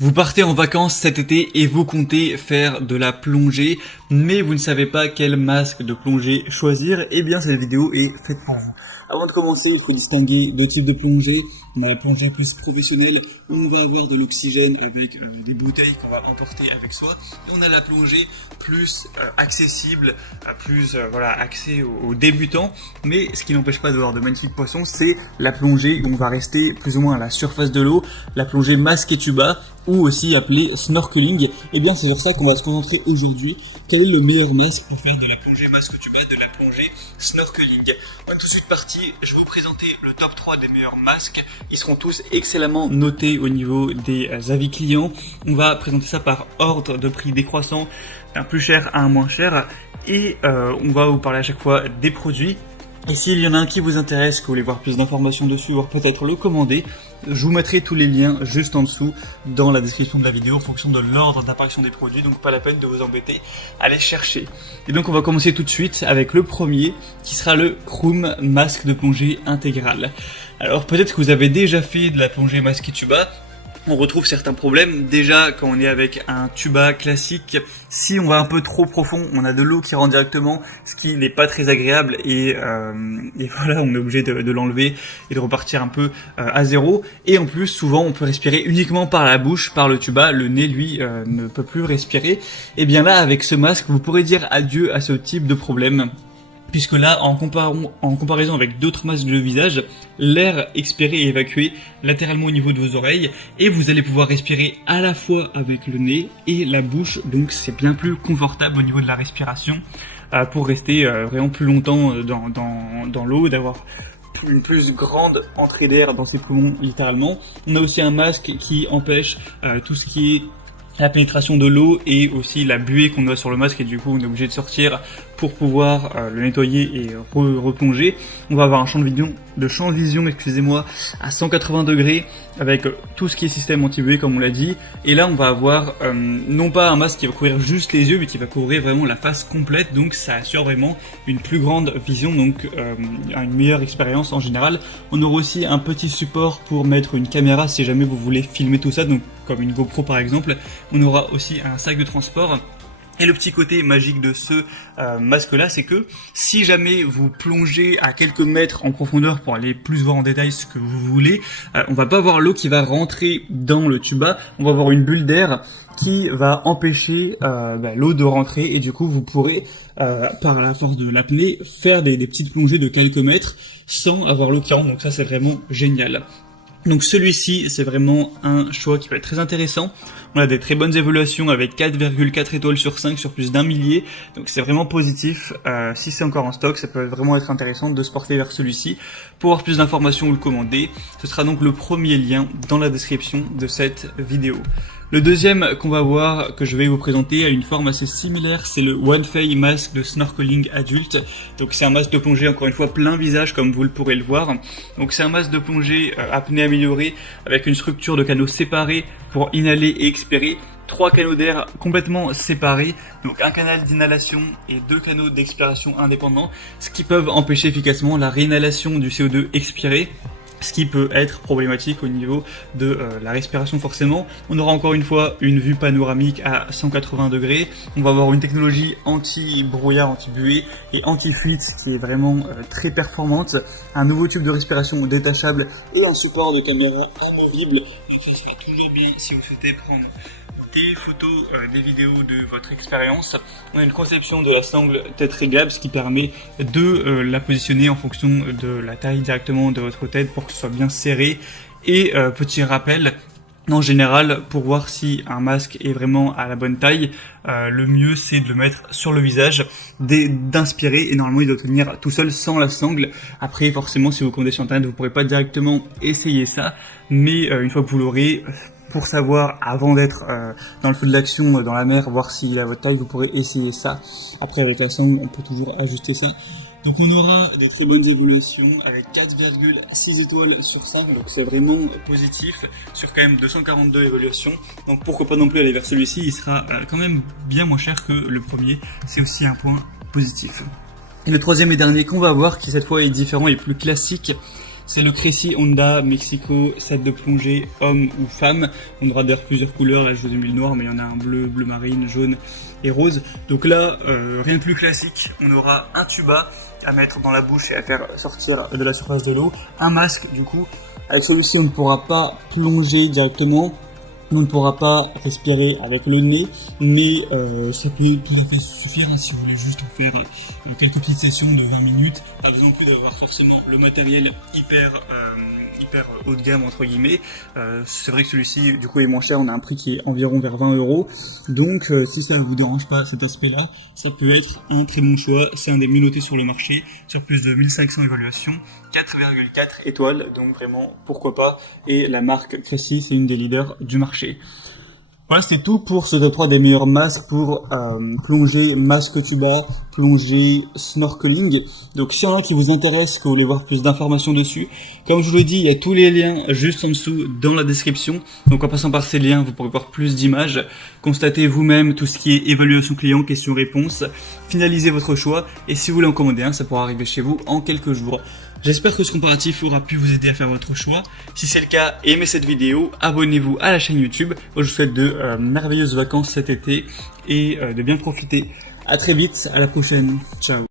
Vous partez en vacances cet été et vous comptez faire de la plongée, mais vous ne savez pas quel masque de plongée choisir. Eh bien, cette vidéo est faite pour vous. Avant de commencer, il faut distinguer deux types de plongée. On a la plongée plus professionnelle, où on va avoir de l'oxygène avec des bouteilles qu'on va emporter avec soi. Et on a la plongée plus accessible, plus axée aux débutants. Mais ce qui n'empêche pas d'avoir de magnifiques poissons, c'est la plongée où on va rester plus ou moins à la surface de l'eau, la plongée masque et tuba, ou aussi appelée snorkeling. Et bien, c'est sur ça qu'on va se concentrer aujourd'hui. Quel est le meilleur masque pour faire de la plongée masque tuba, de la plongée snorkeling? On est tout de suite parti. Je vais vous présenter le top 3 des meilleurs masques. Ils seront tous excellemment notés au niveau des avis clients. On va présenter ça par ordre de prix décroissant, d'un plus cher à un moins cher. Et on va vous parler à chaque fois des produits. Et s'il y en a un qui vous intéresse, que vous voulez voir plus d'informations dessus, voire peut-être le commander, je vous mettrai tous les liens juste en dessous dans la description de la vidéo en fonction de l'ordre d'apparition des produits, donc pas la peine de vous embêter à les chercher. Et donc on va commencer tout de suite avec le premier, qui sera le Kroom masque de plongée intégral. Alors peut-être que vous avez déjà fait de la plongée masque et tuba. On retrouve certains problèmes. Déjà, quand on est avec un tuba classique, si on va un peu trop profond, on a de l'eau qui rentre directement, ce qui n'est pas très agréable et voilà, on est obligé de l'enlever et de repartir un peu à zéro. Et en plus, souvent, on peut respirer uniquement par la bouche, par le tuba. Le nez, lui, ne peut plus respirer. Et bien là, avec ce masque, vous pourrez dire adieu à ce type de problème. Puisque là, en comparaison avec d'autres masques de visage, l'air expiré est évacué latéralement au niveau de vos oreilles et vous allez pouvoir respirer à la fois avec le nez et la bouche, donc c'est bien plus confortable au niveau de la respiration pour rester vraiment plus longtemps dans l'eau, d'avoir une plus grande entrée d'air dans ses poumons littéralement. On a aussi un masque qui empêche tout ce qui est la pénétration de l'eau et aussi la buée qu'on a sur le masque, et du coup on est obligé de sortir pour pouvoir le nettoyer et replonger. On va avoir un champ de vision, à 180 degrés avec tout ce qui est système anti-buée comme on l'a dit. Et là on va avoir non pas un masque qui va couvrir juste les yeux, mais qui va couvrir vraiment la face complète, donc ça assure vraiment une plus grande vision, donc une meilleure expérience en général. On aura aussi un petit support pour mettre une caméra si jamais vous voulez filmer tout ça, donc comme une GoPro par exemple. On aura aussi un sac de transport. Et le petit côté magique de ce masque-là, c'est que si jamais vous plongez à quelques mètres en profondeur pour aller plus voir en détail ce que vous voulez, on va pas avoir l'eau qui va rentrer dans le tuba, on va avoir une bulle d'air qui va empêcher l'eau de rentrer, et du coup vous pourrez, par la force de l'apnée, faire des petites plongées de quelques mètres sans avoir l'eau qui rentre, donc ça c'est vraiment génial. Donc celui-ci, c'est vraiment un choix qui va être très intéressant. On a des très bonnes évaluations avec 4,4 étoiles sur 5 sur plus d'un millier. Donc c'est vraiment positif. Si c'est encore en stock, ça peut vraiment être intéressant de se porter vers celui-ci. Pour avoir plus d'informations ou le commander, ce sera donc le premier lien dans la description de cette vidéo. Le deuxième qu'on va voir, que je vais vous présenter, a une forme assez similaire, c'est le OneFey masque de snorkeling adulte. Donc c'est un masque de plongée, encore une fois, plein visage comme vous le pourrez le voir. Donc c'est un masque de plongée apnée améliorée avec une structure de canaux séparés pour inhaler et expirer. 3 canaux d'air complètement séparés, donc un canal d'inhalation et 2 canaux d'expiration indépendants, ce qui peuvent empêcher efficacement la réinhalation du CO2 expiré, ce qui peut être problématique au niveau de la respiration forcément. On aura encore une fois une vue panoramique à 180 degrés. On va avoir une technologie anti-brouillard, anti-buée et anti-fuite qui est vraiment très performante. Un nouveau tube de respiration détachable et un support de caméra amovible. Ça sera toujours bien si vous souhaitez prendre des photos, des vidéos de votre expérience. On a une conception de la sangle tête réglable, ce qui permet de la positionner en fonction de la taille directement de votre tête pour que ce soit bien serré. Et petit rappel, en général, pour voir si un masque est vraiment à la bonne taille, le mieux c'est de le mettre sur le visage, d'inspirer, et normalement il doit tenir tout seul sans la sangle. Après forcément, si vous commandez sur internet, vous ne pourrez pas directement essayer ça, mais une fois que vous l'aurez, pour savoir, avant d'être dans le feu de l'action, dans la mer, voir s'il est à votre taille, vous pourrez essayer ça. Après, avec la sangle, on peut toujours ajuster ça. Donc on aura des très bonnes évaluations avec 4,6 étoiles sur 5, donc c'est vraiment positif sur quand même 242 évaluations. Donc pourquoi pas non plus aller vers celui-ci, il sera quand même bien moins cher que le premier, c'est aussi un point positif. Et le troisième et dernier qu'on va voir, qui cette fois est différent et plus classique, C'est le Crécy Honda Mexico set de plongée homme ou femme. On aura d'ailleurs plusieurs couleurs, là je vous ai mis le noir mais il y en a un bleu, bleu marine, jaune et rose. Donc là, rien de plus classique, on aura un tuba à mettre dans la bouche et à faire sortir de la surface de l'eau. Un masque du coup, avec celui-ci on ne pourra pas plonger directement. On ne pourra pas respirer avec le nez, mais ça peut tout à fait suffire hein, si vous voulez juste en faire quelques petites sessions de 20 minutes. Pas besoin plus d'avoir forcément le matériel hyper haut de gamme entre guillemets. C'est vrai que celui-ci du coup est moins cher, on a un prix qui est environ vers 20 €. Donc si ça vous dérange pas cet aspect-là, ça peut être un très bon choix. C'est un des mieux notés sur le marché, sur plus de 1500 évaluations, 4,4 étoiles, donc vraiment pourquoi pas. Et la marque Crécy, c'est une des leaders du marché. Voilà, c'est tout pour ce top 3 des meilleurs masques pour plongée, masque tuba, plongée, snorkeling. Donc s'il y en a qui vous intéressent, que vous voulez voir plus d'informations dessus, comme je vous le dis, il y a tous les liens juste en dessous dans la description. Donc en passant par ces liens, vous pourrez voir plus d'images, constatez vous-même tout ce qui est évaluation client, questions-réponses, finalisez votre choix et si vous voulez en commander un, ça pourra arriver chez vous en quelques jours. J'espère que ce comparatif aura pu vous aider à faire votre choix. Si c'est le cas, aimez cette vidéo, abonnez-vous à la chaîne YouTube. Moi, je vous souhaite de merveilleuses vacances cet été et de bien profiter. À très vite, à la prochaine. Ciao.